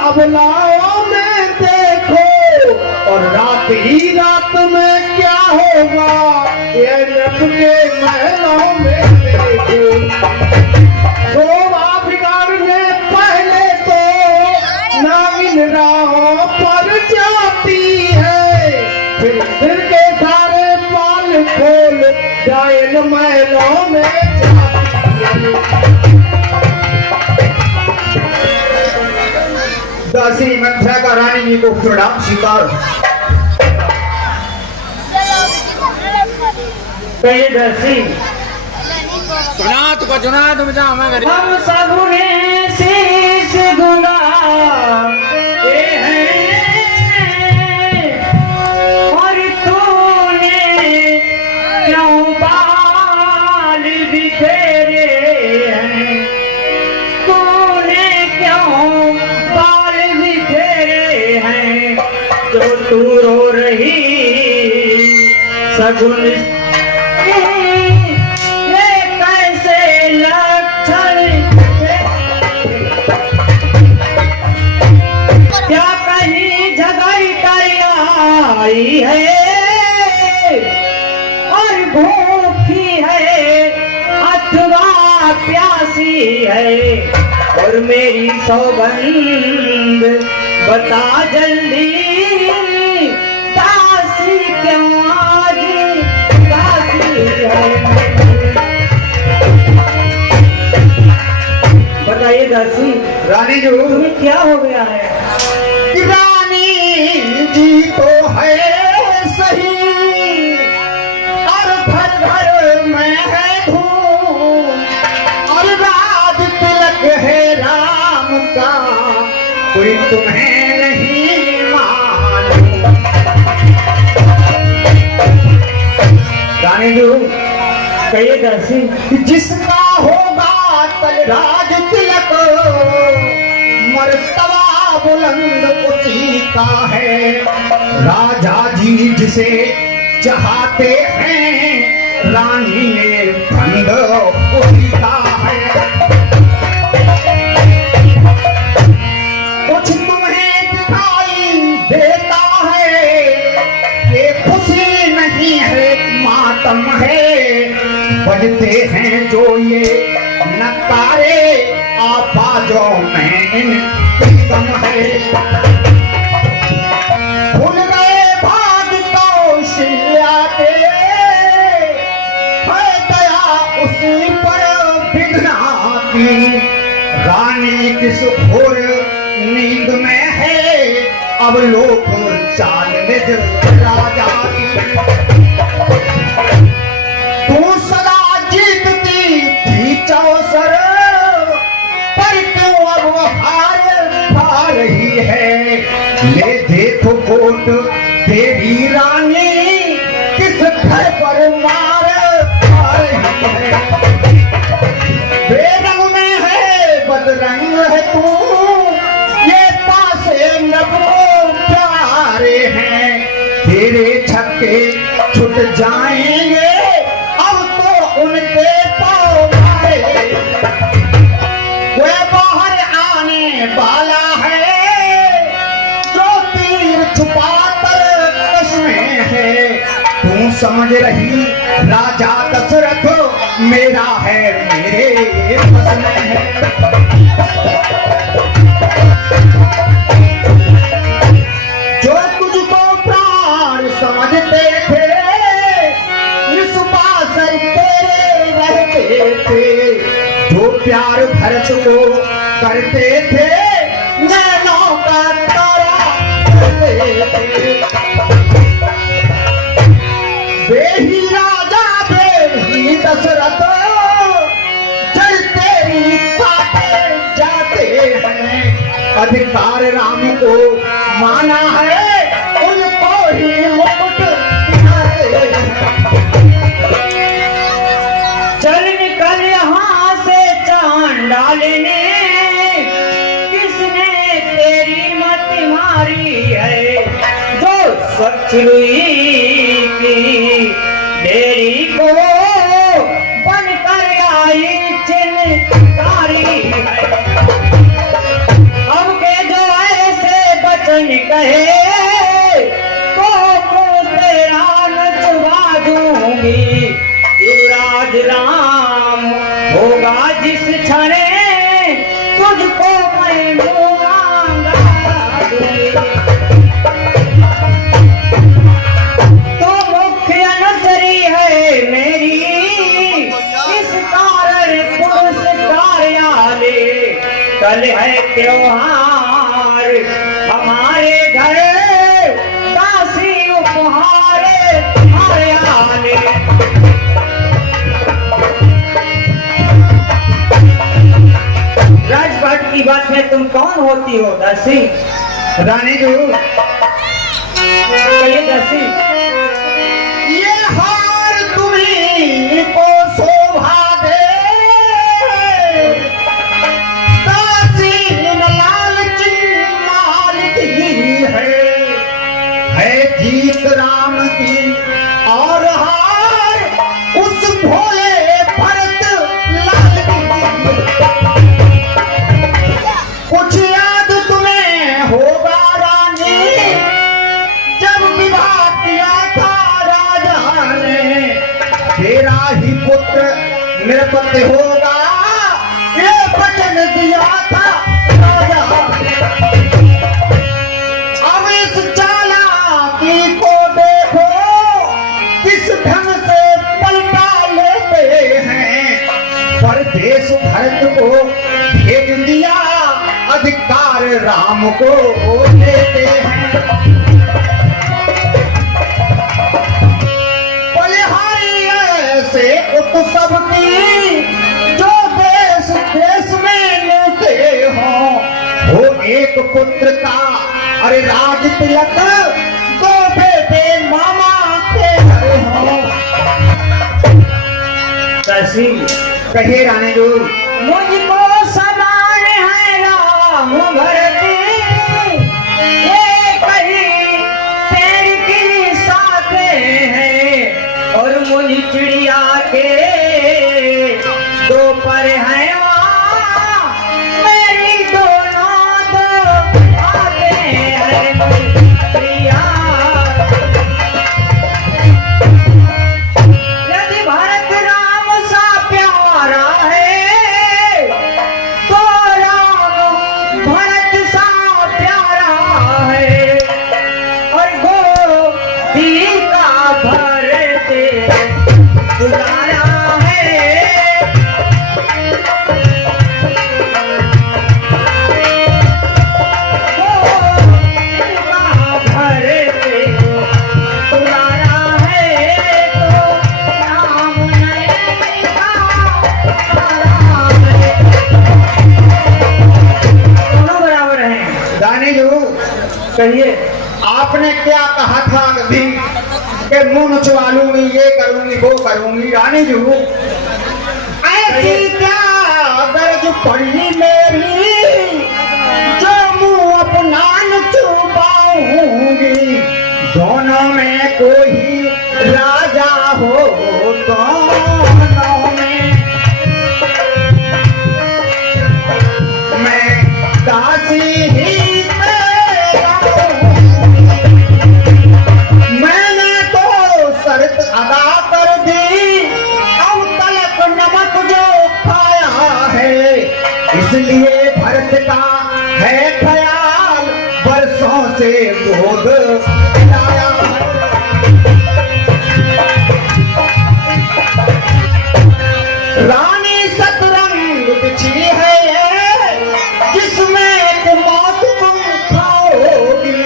अबलाओं में देखो और रात ही रात में क्या होगा ये रब के महलों में देखो। शोभा बिगाड़ने पहले तो नागिन राहों पर जाती है, फिर के सारे पाल खोल जाए न महलों में जाती है। दासी मंत्रा का रानी जी को प्रणाम स्वीकार। कहिए दासी सुना तो जुना तुम जा हमारे हम सबने शीश गुलाए हैं और तूने क्यों बाल बिखेरे हैं, तूने क्यों बाल बिखेरे हैं, जो तू रो रही सगुन है और भूखी है अथवा प्यासी है, और मेरी सौगंध बता जल्दी दासी क्यों आज दासी है। बताइए दासी रानी जी तुम्हें क्या हो गया है? रानी जी तो है सही और घर घर में है धूम और राज तिलक है राम का, कोई तुम्हें नहीं मालूम। रानी जी कहिए दासी जिसका होगा तल राज तिलक मर्तबा बुलंद उसी का है, राजा जी जिसे चाहते हैं रानी ये भंग उसी का है। कुछ तुम्हें दिखाई देता है ये खुशी नहीं है मातम है, बजते हैं जो ये नकारे आवाजों में इन प्रीतम है। भूल गए भाग कौशल्या के है दया उसी पर विघ्ना की, रानी किस घोर नींद में है अब लोग चाल निज राजा की। तू सदा जीतती थी चौसर पर क्यों अब हार पा रही है, ले देखो कोट तेरी रानी किस घर पर मार पा रही है। बेरंग में है बदरंग है तू ये पासे नगरों प्यारे हैं, तेरे छक्के छुट जाएंगे अब तो उनके पाँव मारे। वह बाहर आने वाला है जो तीर छुपा कर कश में है, तू समझ रही राजा दशरथ मेरा है मेरे बस में है। जो तुझको प्राण समझते थे निस्वार्थी तेरे रहते थे, जो प्यार भरत को करते थे नैनों का तारा करते थे। बेही राजा बेही दशरथ जल तेरी काटे जाते हैं, अधिकार राम को माना है उनको ही मुकुट दिखाते हैं। चल निकल यहाँ से चांडालने, किसने तेरी मत मारी है, जो स्वच्छ रुई की डेरी को बनकर आई चिन्हकारी है। अब के जो है कहे तो मुंह तेरा नचवा दूंगी। युवराज राम होगा जिस क्षण तुझको मैं मुंह मांगा दूंगी। तो मुख्य अनुचरी है मेरी इस कारण पुरुष कार्यालय। कल है त्योहार हमारे घर दासी उपहार हमारे आने। राजपाट की बात में तुम कौन होती हो दासी? रानी जो कहिए दासी। ये हार तुम्हीं को शोभा दे, दासी न लालची मालिक ही है जीत राम की और हार उस भोले भरत लाल की। कुछ याद तुम्हें होगा रानी, जब विवाह किया था राजा ने, तेरा ही पुत्र नृपति होगा ये वचन दिया था राजा। अब इस चालाकी को देखो किस ढंग से पलटा लेते हैं। परदेश भरत को भेज दिया, अधिकार राम को देते हैं। बलिहारी ऐसे उत्सव की जो देश देश में लेते हो एक पुत्र का अरे राज तिलक, दो बेटे मामा के घर हो। दासी कहिए रानी जो मुझको समान है राम भरत, ये कहीं पेड़ की शाखें हैं और मुझ चिड़िया के दो पर हैं वहाँ, मेरी दोनों दो आंखें हैं मुझ चिड़िया। यदि भरत राम सा प्यारा है तो राम भरत सा प्यारा है, और गोदी का भरत दुलारा है। गोदी का भरत दुलारा है, तो राम नयन का प्यारा है। दोनों बराबर हैं। रानी जो कहिए। आपने क्या कहा था अभी कि मुंह नचवा लूंगी, ये करूंगी वो करूंगी। रानी जी ऐसी क्या गरज पड़ी मेरी जो मुंह अपना नचवाऊंगी। दोनों में कोई राजा हो, दोनों में मैं दासी ही अदा कर दी। अब तलक नमक जो खाया है, इसलिए भरत का है ख्याल बरसों से गोद खिलाया। रानी सतरंग बिछी है जिसमें तुम मौत तुम खाओगी।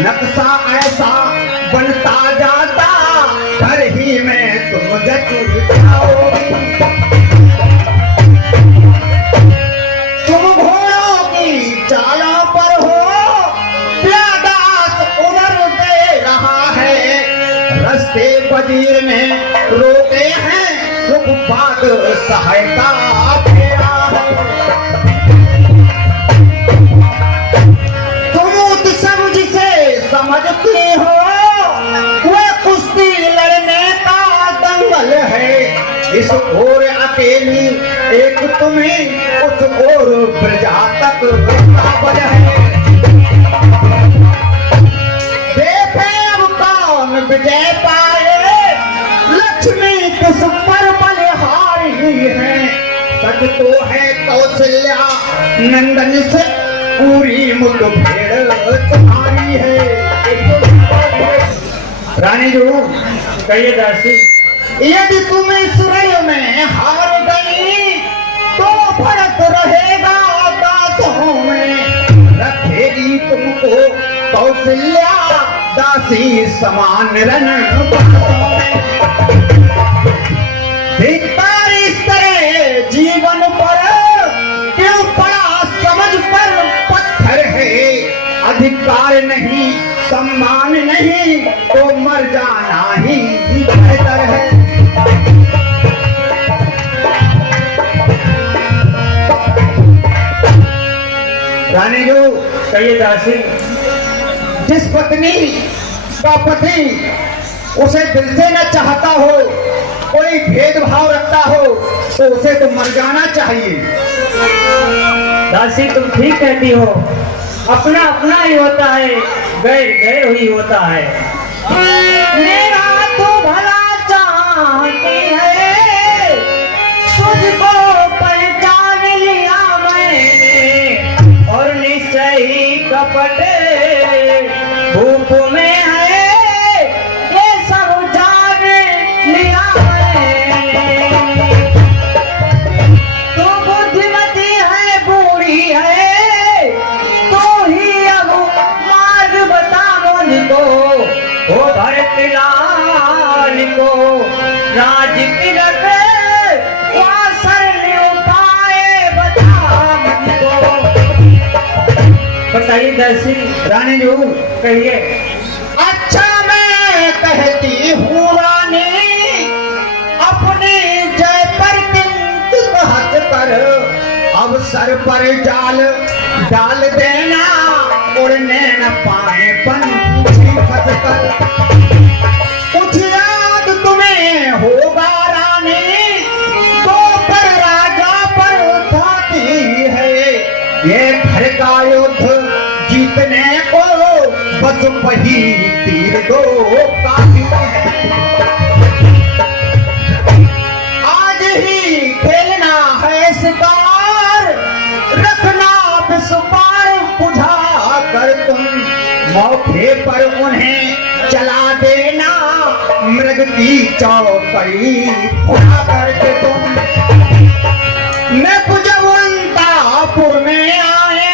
नक्शा ऐसा बनता जाता घर ही में तुम जच खाओगी। तुम घोड़ों की चालों पर हो, प्यादास उधर दे रहा है। रस्ते वजीर ने रोके हैं, रुक बाद सहायता फेरा है। तुम उत्सव जिसे समझती हो वह कुश्ती लड़ने का दंगल है। इस ओर अकेली एक तुम्हें, उस ओर प्रजा तक बराबर है। आज तो है कौशल्या नंदन से पूरी मुठभेड़ तुम्हारी है। रानी जो कहिए दासी। यदि तुम इस रण में हार गई तो फर्क रहेगा दासों में, रखेगी तुमको कौशल्या दासी समान रण बासों में। धिक्कार इस तरह जीवन पर क्यों पड़ा समझ पर पत्थर है, अधिकार नहीं सम्मान नहीं तो मर जाना ही बेहतर है। रानी जो कहिए दासी। जिस पत्नी का पति उसे दिल से न चाहता हो, कोई भेदभाव रखता हो तो उसे तो मर जाना चाहिए। दासी तुम ठीक कहती हो, अपना अपना ही होता है, गैर गैर ही होता है। मेरा तो भला चाहती है, तुझको पहचान लिया मैंने और निश्चय ही कपट भूख में है, ये सब जान लिया मैंने। तू बुद्धिमती है बूढ़ी है, तो ही अब मार्ग बता मुझको, ओ भरत लाल को राज तिलक वासर उपाय बता मुझको। बताइए दासी। रानी जो कहिए। अच्छा मैं कहती हूँ रानी, अपने जय पर किंतु हक कर, अब सर पर जाल डाल देना, उड़ने न पाए पंछी फंस कर। कुछ याद तुम्हें होगा रानी, तो पर राजा पर उठाती है, ये घर का युद्ध जीतने को बस वही तीर दो काफी है। आज ही खेलना है शिकार, रखना विस्फार बुझा कर तुम, मौके पर उन्हें चला देना, मृग की चौकड़ी उठा करके तुम। मैं कुजवंतापुर में आए,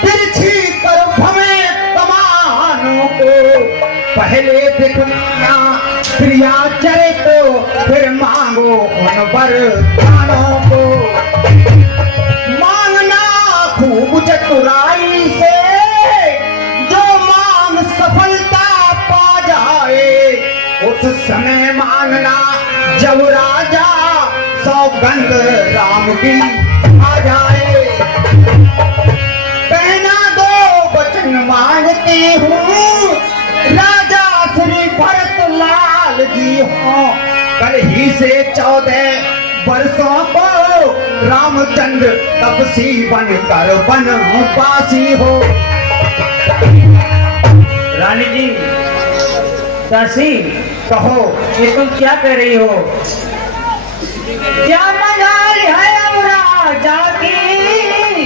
तिरछी तरफ में कमानों को, पहले दिखना प्रिया चरित फिर मांगो उन वरदानों को। मांगना खूब चतुराई से, जो मांग सफलता पा जाए, उस समय मांगना जब राजा सौगंध राम की आ जाए। कहना दो वचन मांगती हूँ, राजा श्री भरत लाल जी हो, कल ही से 14 वर्षों को रामचंद्र तपसी बनकर वनवासी हो। रानी जी। दासी कहो ये तुम क्या कह रही हो? क्या मजाल है अब राजा की,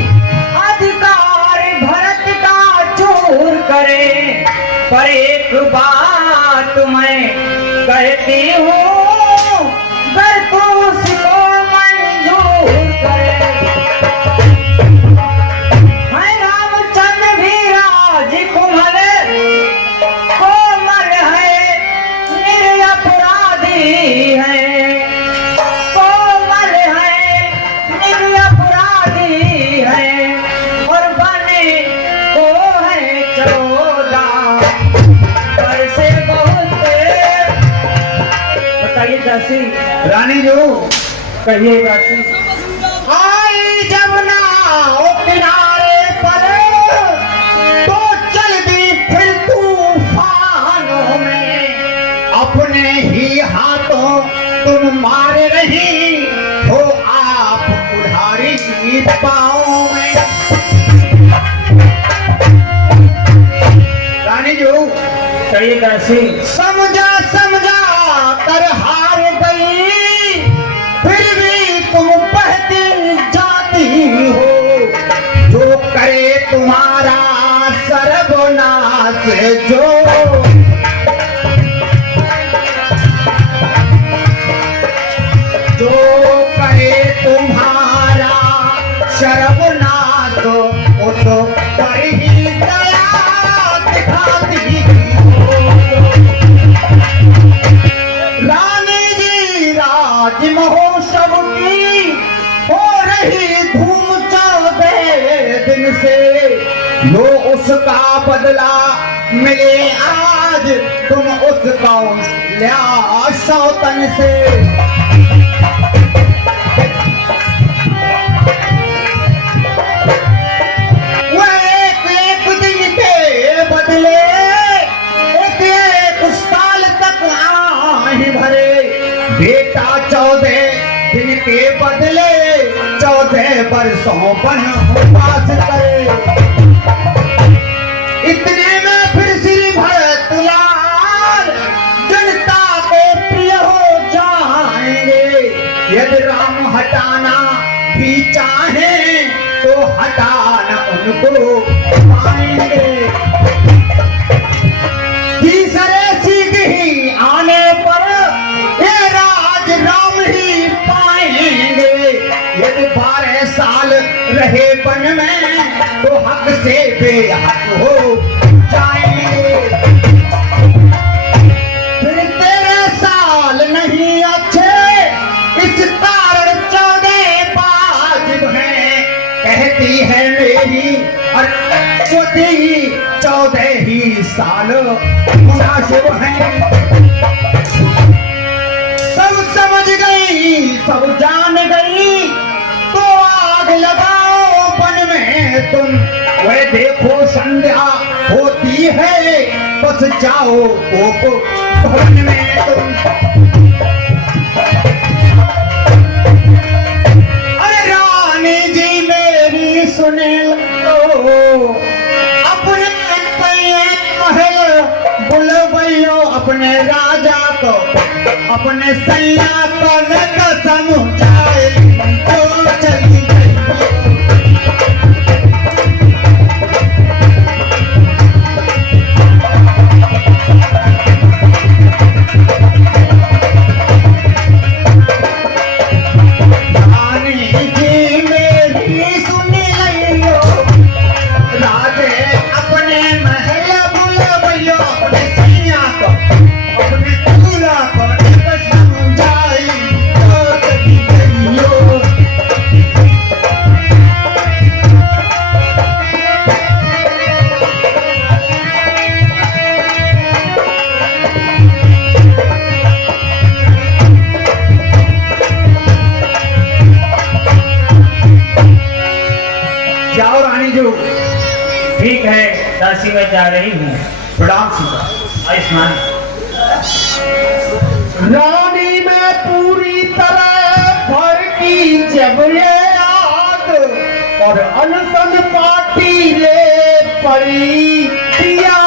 अधिकार भरत का चूर करे, पर एक बात मैं कहती हूँ, अगर तू उसको मंजूर करे। है रामचंद्र भी राजकुमार, कोमल है निरपराधी है, कोमल है निरपराधी है, और बने को है 14 पर से बहुत। बताइए दासी। रानी जो कहिए दासी। आई जब नाव किनारे पर, तो चल दी फिर तूफानों में, अपने ही हाथों तुम मार रही हो आप उधारी पाँव में। रानी जो कहिए दासी। समझा समझा कर हार गई, फिर भी तुम बहती जो करे तुम्हारा सर्वनाश उस पर ही दया दिखाती हो। रानी जी राज महोत्सव की हो रही धूम 14 दिन से, लो उसका बदला मिले आज तुम उसका लिया सौतन से। वो एक दिन के बदले एक साल तक आही भरे, बेटा 14 दिन के बदले 14 वर्षों बन उपास करे। इतने में फिर श्री भरतलाल जनता के प्रिय हो जाएंगे। यदि राम हटाना भी चाहे तो हटाना उनको पाएंगे। तीसरे सीख ही आने पर ये राज राम ही पाएंगे। यदि 12 साल रहे वन में तो हक से बेहक हो जाएंगे। फिर 13 साल नहीं अच्छे, इस कारण 14 वाजिब हैं। कहती है मेरी और खुदी 14 ही साल मुनासिब हैं। सब समझ गई, सब जान गई, तो आग लगाओ वन में तुम। वह देखो संध्या होती है, बस जाओ ओपो भवन में तुम। अरे रानी जी मेरी सुने लो, अपने महल बुलबैयो अपने राजा को, अपने सैया को न कसम जाए तो चली गई। जाओ रानी जो ठीक है, दासी मैं जा रही हूँ। प्रणाम सीता। आयुष्मान। रानी में पूरी तरह भर की जब ये आग और अनसन पार्टी ले पड़ी, दिया